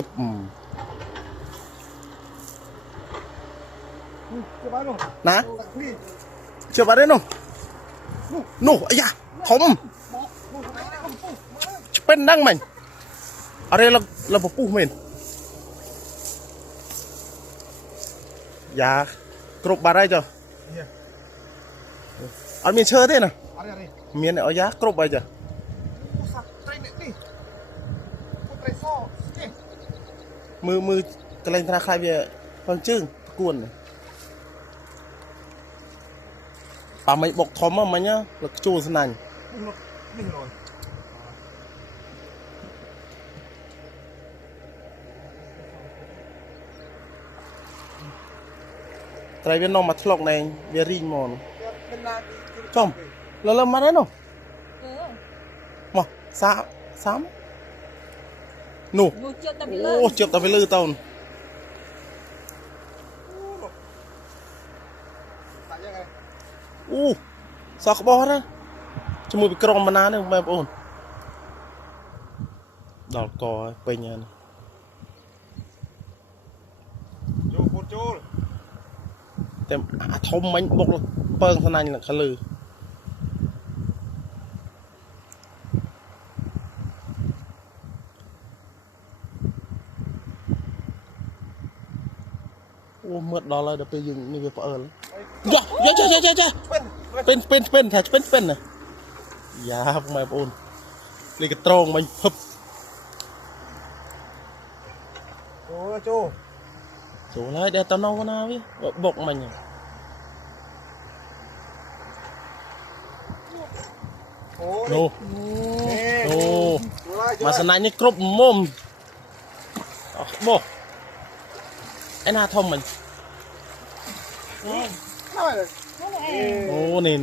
กับนะเชื่อมาได้น้องนู่ไอ้ยาผมเป็นนั่งมันอะไรเราปูเหม็นยากรบบาร์ได้จ้ะอันมีเชื่อได้นะมีเนี่ยเอายากรบไปจ้ะมือกระเลงธนาคารเบียฟังจึ้งตะกวนป่าไม่บอกทอมมาเนี่ยหลักจูสนั่นไตรเวียนน้องมาทลอกในเบียรีมอนจอมแล้วมาได้เนาะมาสามหนูโอ้เจ็บตาไปเลยตอนสอกบอนะจมูกไปกรองมานานเนี่ยแบบโอนดอกกอไปเงี้ยแต่ทอมมันบกเปิงทนายหลังขลือโอ้เมื่อดอเลยเดี๋ยวไปยิงนี่ไปเปิดเลยอย่าเป็นถ้าเป็นนะอย่าพวกมันโอนเลยกระตรงมันพับโอ้โจเลยเดี๋ยวตอนน้องนะพี่บอกมันอย่างโน่มาสนายนี่ครบมุมบอกไอ้หน้าทอมมันโอ้นี่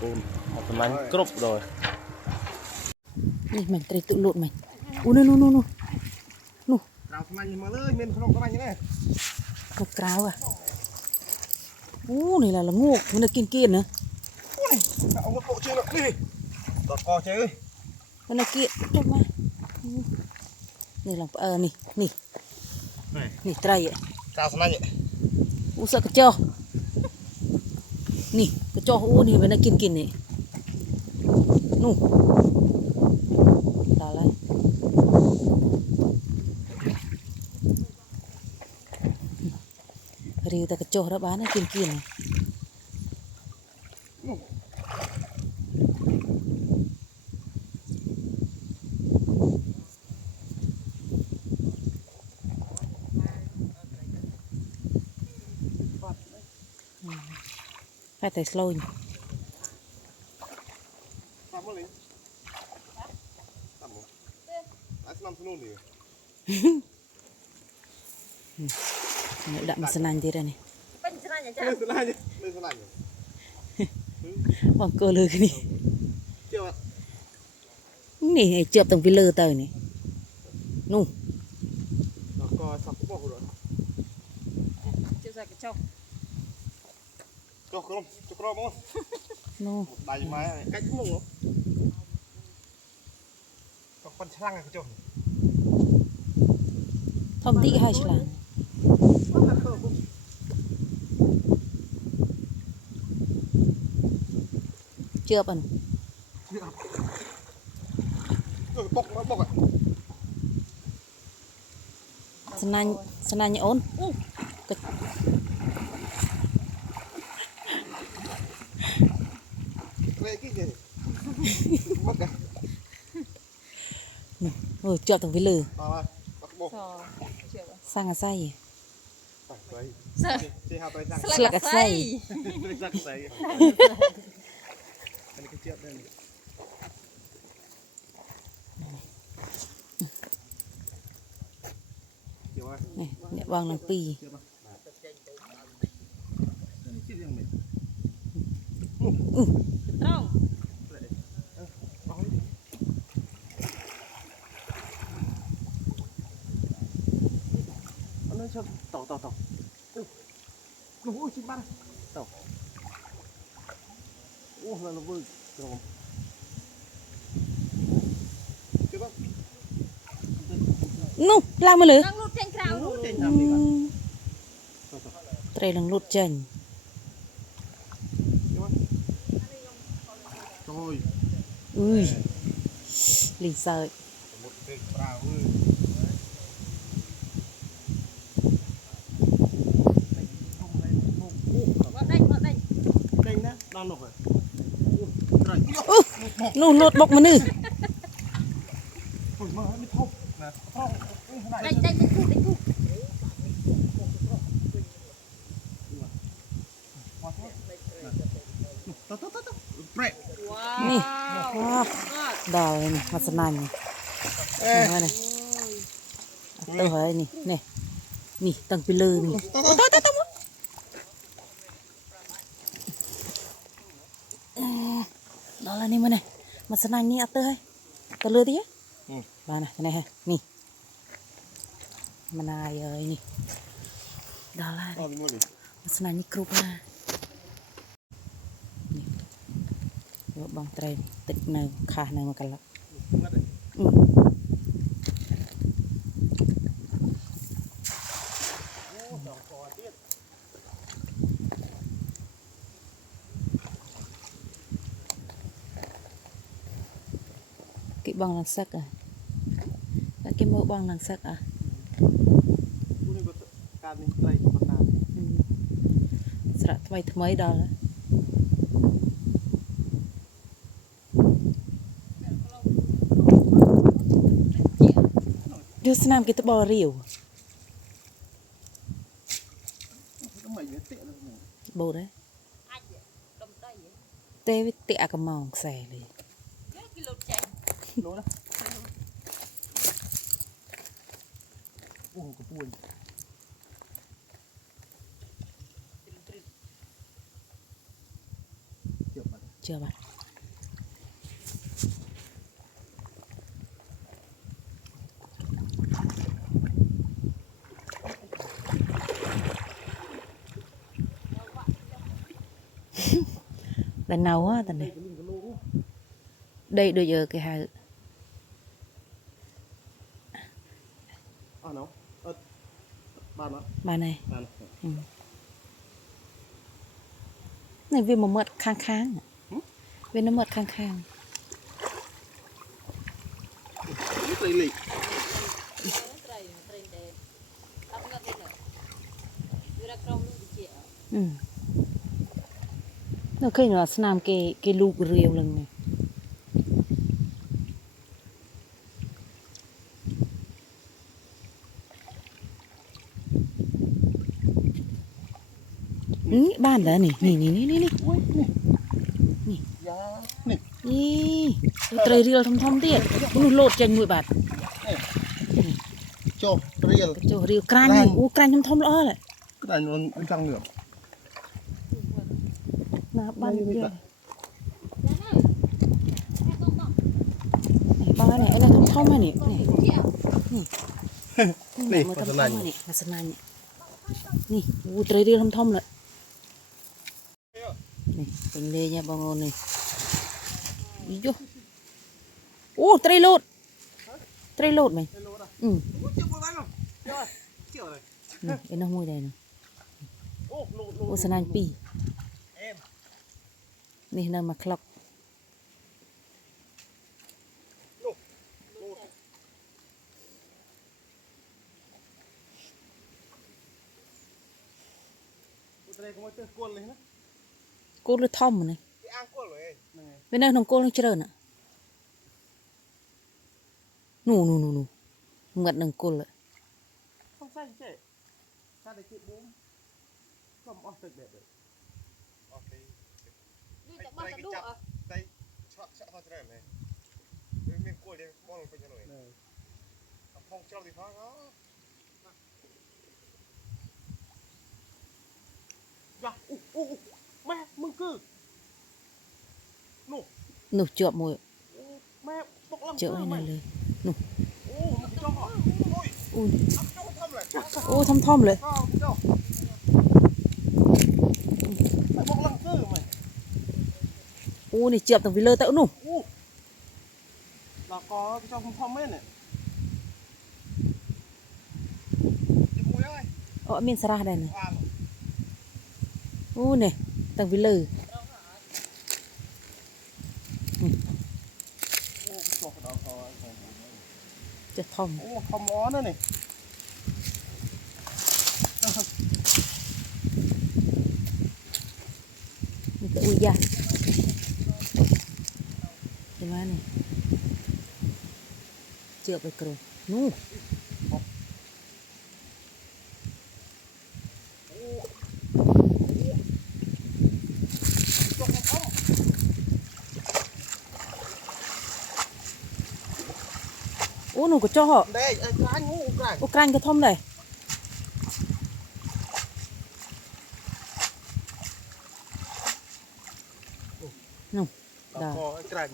ปูนมาสนายครบเลยนี่มันตรีตุลุดมันนู่เราสนายมาเลยเมนขนมสนายนี่กบกราวอ่ะนี่แหละละงูมันจะกินเนอะเอามาโปะเชือกนี่ตอดคอเชือกมันจะกินลงมานี่หลังนี่ไตรอ่ะกาวสนายสักกระจอนี่กระจอนี่มันจะกินนี่นู่ตาไรriu ta kecoh dah bahan kin phải tay slow nhỉ đậm senang dia ni bang cơ lư cái ni chụp từng vi lư tờ này nu nu đầy máy cách mông không có con xăng này cái thông tị hay là chưa bẩn bốc ạ senang ôn chụp từng cái lử sang say Selak say này bang năng pi tàu ôi chín ba tàu ô là nó vừa rồi chưa bác นู่ลากมาเลย đang lụt trên crowd เจ๋งทำดีกว่า เตรลังลุดจัน โอ้ย อุ้ยลิงเซย หมดเป็นเปล่าเว้ย vào đây เจ๋งนะนอนหนกเลยไร นู่ลุดบกมานี่ โอ้ยมาไม่ทบนะท้องขนาด đây đây đánh thu ต๊ะเปรต นี่ wow ดาวเลยนี่มาสนานนี่มาเลยตัวเฮ้ยนี่นี่นี่ตั้งไปเลยนี่ดาวแล้วนี่มาเนี่ยมาสนานนี่เอาตัวเฮ้ยตัวเลือดดิมานะนี่ฮะนี่มานายเอ้ยนี่ดาวแล้ว อ๋อมีหมดเลย มาสนานนี่กรุ๊ปนะนี่เดี๋ยวบางเตรนติดเนื้อขาเนื้อมากันละcái băng lăng sắc à cái mẫu băng lăng sắc à ผู้นี้ก็การนี้ไรของมันนาน สระทำไมทำไมดอลดูสนามกีฬาบอลริว ต้องมาอยู่เตะเลย โบได้ anh cầm tay เตะวิเตะกระมองใส่เลย cái lụt trên รู้นะโอ้โหกระปุยเจ็บไป เชื่อป่ะแต่เนาอะแต่เนี่ยđây đôi giờ cái hai อ๋อเนาะบ้านเนาะ bà này บ้าน này vì một mật khang khang vì nó mật khang khang ไม่เคยหลีก train đây tập ngắt đây nữa vừa crowd luôn chị nó khi nó làm cái lục riêu lần này ban đó nè nè nè nè nè ยานี่ นี่เตยเรียวทอมๆเตี้ยนู่นโลดจังมวยบาด โจเรียล โจเรียวกรานนี่อู้กรานทอมๆล้อเลย ก็ได้นอนจังเหนือ นะบ้าน ไม่ เดียว ได้ บ้านเนี่ยไอ้นั่นทอมๆมานี่นี่ นี่ มา มา ทอ ส มๆ นาน มานี่มาสนานนี่นี่อู้เตยเรียวทอมๆเลยนี่เป็นเลยเนี่ยบางคนนี่ยูโอ้เตยโลดไหมไอ้น้องมวยใดเนาะโอ้สนานปีนี่นั่งมาคล็อก cô lư thom này bên đây thằng cô đang chơi nè nù ngặt đằng cô lại không sai chứ sao để chịu bún không ăn được đẹp được đi tập ba tập đua à ได้ช็อตเท่าไหร่เลยมีกล้วยเลี้ยงบ้องลงไปยังไงห้องเจ้าสิพักอ๋อ อย่าอู้แม่มึงคือหนู nụ chợ mồi แม่ตกลง chợ này nàyเลย โอ้มึงจ้องเหรอ ui เจ้าทำอะไร ô thomเลย จ้องเจ้าแต่พวกลังคือไหม ô này chợ thằng vì lơ tao nụ อู้แล้วก็เจ้าคุณพ่อแม่เนี่ย อ๋อมีสระได้เนอะอู้เนี่ยตั้งวิเลย โอ้จอกดาวคอ จะทอม โอ้คอมออนนะนี่ นี่ก็อุ้ยยาเห็นไหมนี่เจือไปกระนู่นโอ้หนูก็จ่อ เด้ไอ้กลางงูกลาง โอ้กลางกระท่อมเลยนู่น ดาว ได้ คอไอ้กลาง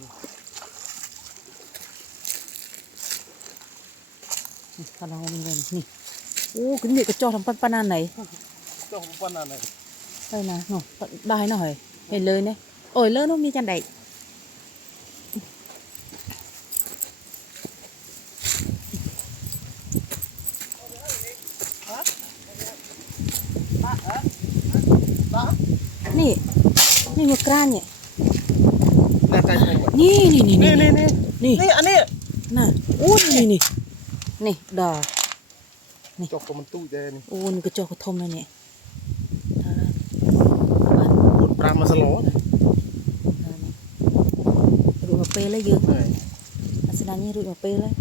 ถ้าเรามีเงินนี่โอ้คุณเด็กกระจ่อทำปันนานไหน จอกปนอะไร đây nè nó đai nó hỏi hay lời này ôi lớn nó mi chân đầy nè nè một gran nhỉ น่าใจใครหมด nè nè nè นี่ nè นี่นี่ nè นี่อันนี้ nè ô nè nè nè đò จอกกับมันตู้แดนี่ ô nè cái cho cái thôm này nè ปวดปลามาสโลว์ rụi mà pê lấy dương ใช่ à xin anh rụi mà pê lấy